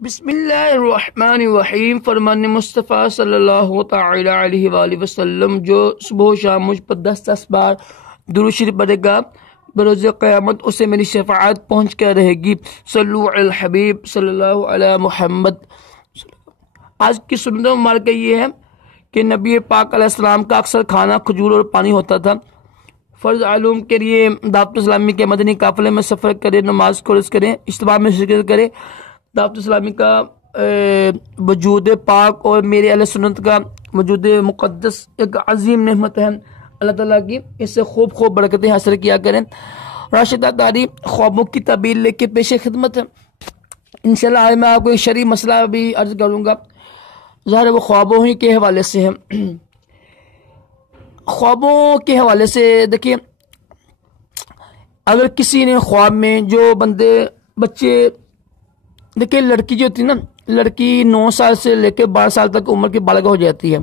بسم اللہ الرحمن الرحیم۔ فرمان مصطفیٰ صلی اللہ تعالی علیہ وآلہ وسلم جو صبح و شام مجھ پر 10 بار درود شریف پڑھے گا بروز قیامت اسے میری شفاعت پہنچ کر رہے گی۔ صلو علی الحبیب صلی اللہ علی محمد۔ آج کی سنت مبارکہ یہ ہے کہ نبی پاک علیہ السلام کا اکثر کھانا کھجور اور پانی ہوتا تھا۔ فرض علوم کے لیے دعوت اسلامی کے مدنی قافلے میں سفر کریں، نماز قرض کریں، اجتماع میں شرکت کریں۔ دعوت اسلامی کا وجود پاک اور میرے اہل سنت کا وجود مقدس ایک عظیم نعمت ہے اللہ تعالیٰ کی، اس سے خوب برکتیں حاصل کیا کریں۔ راشد عطاری خوابوں کی تعبیر لے کے پیش خدمت ہے۔ انشاءاللہ آج میں آپ کو ایک شرعی مسئلہ بھی عرض کروں گا، ظاہر وہ خوابوں ہی کے حوالے سے ہے۔ خوابوں کے حوالے سے دیکھیے، اگر کسی نے خواب میں جو بچے دیکھیں، لڑکی جو ہوتی ہے نا، لڑکی 9 سال سے لے کے 12 سال تک عمر کی بالغ ہو جاتی ہے۔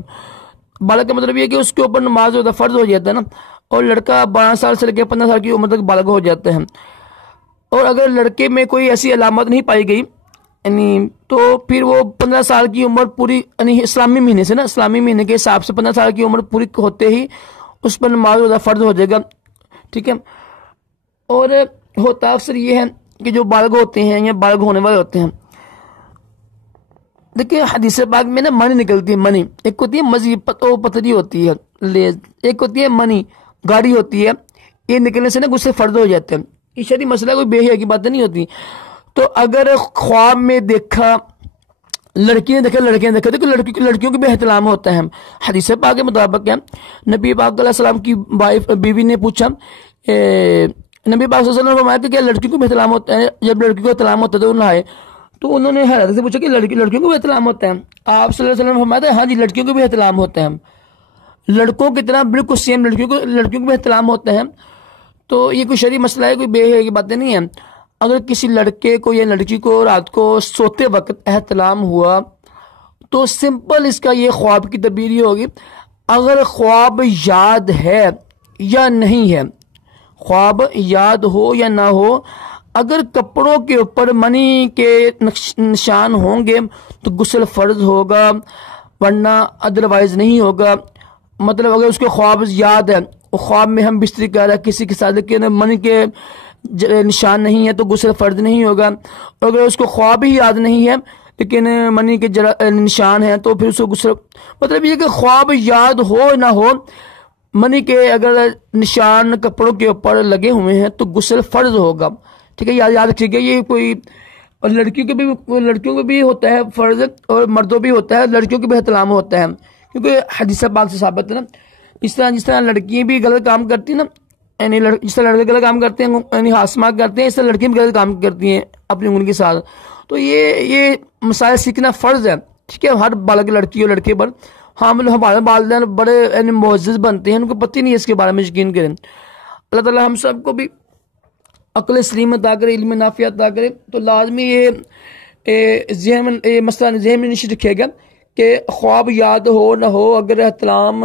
بالغ کا مطلب یہ ہے کہ اس کے اوپر نماز ہوتا ہے، فرض ہو جاتا ہے نا، اور لڑکا 12 سال سے لے کے 15 سال کی عمر تک بالغ ہو جاتا ہے۔ اور اگر لڑکے میں کوئی ایسی علامت نہیں پائی گئی تو پھر وہ 15 سال کی عمر پوری، یعنی اسلامی مہینے سے نا، اسلامی مہینے کے حساب سے 15 سال کی عمر پوری ہوتے ہی اس پر نماز ہوتا فرض ہو جائے گا، ٹھیک ہے۔ اور ہوتا اکثر یہ ہے کہ جو بالغ ہوتے ہیں یا بالغ ہونے والے ہوتے ہیں، دیکھیں حدیث پاک میں نا منی نکلتی ہے، منی ایک ہوتی ہے مزی پتلی ہوتی ہے، ایک ہوتی ہے منی گاڑی ہوتی ہے، یہ نکلنے سے نا غسل فرض ہو جاتے ہیں۔ یہ شرعی مسئلہ کوئی بے حیائی کی باتیں نہیں ہوتی۔ تو اگر خواب میں دیکھا، لڑکی نے دیکھا، لڑکیاں نے دیکھا، دیکھو لڑکیوں کو بھی احتلام ہوتا ہے۔ حدیث پاک کے مطابق ہے، نبی پاک علیہ السلام کی بیوی نے پوچھا، نبی پاک صلی اللہ علیہ وسلم نے فرمایا کہ کیا لڑکی کو بھی احتلام ہوتا ہے؟ جب لڑکی کو احتلام ہوتا ہے تو نہائے، تو انہوں نے حضرت سے پوچھا کہ لڑکیوں کو بھی احتلام ہوتا ہے؟ آپ صلی اللہ علیہ وسلم نے فرمایا ہاں جی، لڑکیوں کو بھی احتلام ہوتا ہے، لڑکوں کی طرح بالکل سیم لڑکیوں کو بھی احتلام ہوتا ہے۔ تو یہ کوئی شرعی مسئلہ ہے، کوئی بے حیائی کی باتیں نہیں ہیں۔ اگر کسی لڑکے کو یا لڑکی کو رات کو سوتے وقت احتلام ہوا تو سمپل اس کا یہ خواب کی تعبیر یہ ہوگی، اگر خواب یاد ہے یا نہیں ہے، خواب یاد ہو یا نہ ہو، اگر کپڑوں کے اوپر منی کے نشان ہوں گے تو غسل فرض ہوگا، ورنہ ادروائز نہیں ہوگا۔ مطلب اگر اس کو خواب یاد ہے، خواب میں ہم بستری کر رہے ہیں کسی کے ساتھ لیکن منی کے نشان نہیں ہے تو غسل فرض نہیں ہوگا۔ اور اگر اس کو خواب ہی یاد نہیں ہے لیکن منی کے نشان ہے تو پھر اس کو غسل، مطلب یہ کہ خواب یاد ہو نہ ہو، منی کے اگر نشان کپڑوں کے اوپر لگے ہوئے ہیں تو غسل فرض ہوگا، ٹھیک ہے۔ یاد رکھیے گا، یہ کوئی، اور لڑکیوں کو بھی ہوتا ہے فرض اور مردوں بھی ہوتا ہے، لڑکیوں کو بھی احتلام ہوتا ہے، کیونکہ حدیث پاک سے ثابت ہے نا۔ جس طرح لڑکیاں بھی غلط کام کرتی ہیں نا، یعنی جس طرح لڑکے غلط کام کرتے ہیں یعنی ہاسما کرتے ہیں، اس طرح لڑکیاں بھی غلط کام کرتی ہیں اپنی انگلی کے ساتھ۔ تو یہ مسائل سیکھنا فرض ہے، ٹھیک ہے، ہر بالغ لڑکی اور لڑکے پر۔ ہمارے والدین بڑے یعنی معزز بنتے ہیں، ان کو پتہ نہیں ہے اس کے بارے میں، یقین کریں۔ اللہ تعالیٰ ہم سب کو بھی عقل سلیم عطا کرے، علم نافع عطا کرے۔ تو لازمی یہ مسئلہ ذہن میں نشان رکھے گا کہ خواب یاد ہو نہ ہو، اگر احتلام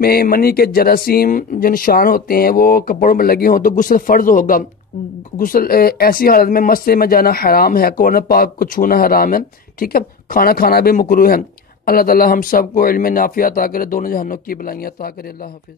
میں منی کے جراثیم جو نشان ہوتے ہیں وہ کپڑوں میں لگے ہوں تو غسل فرض ہوگا۔ غسل ایسی حالت میں مسجد میں جانا حرام ہے، قرآن پاک کو چھونا حرام ہے، ٹھیک ہے، کھانا بھی مکروہ ہے۔ اللہ تعالیٰ ہم سب کو علم نافع عطا کرے، دونوں جہانوں کی بلائیاں عطا کرے۔ اللہ حافظ۔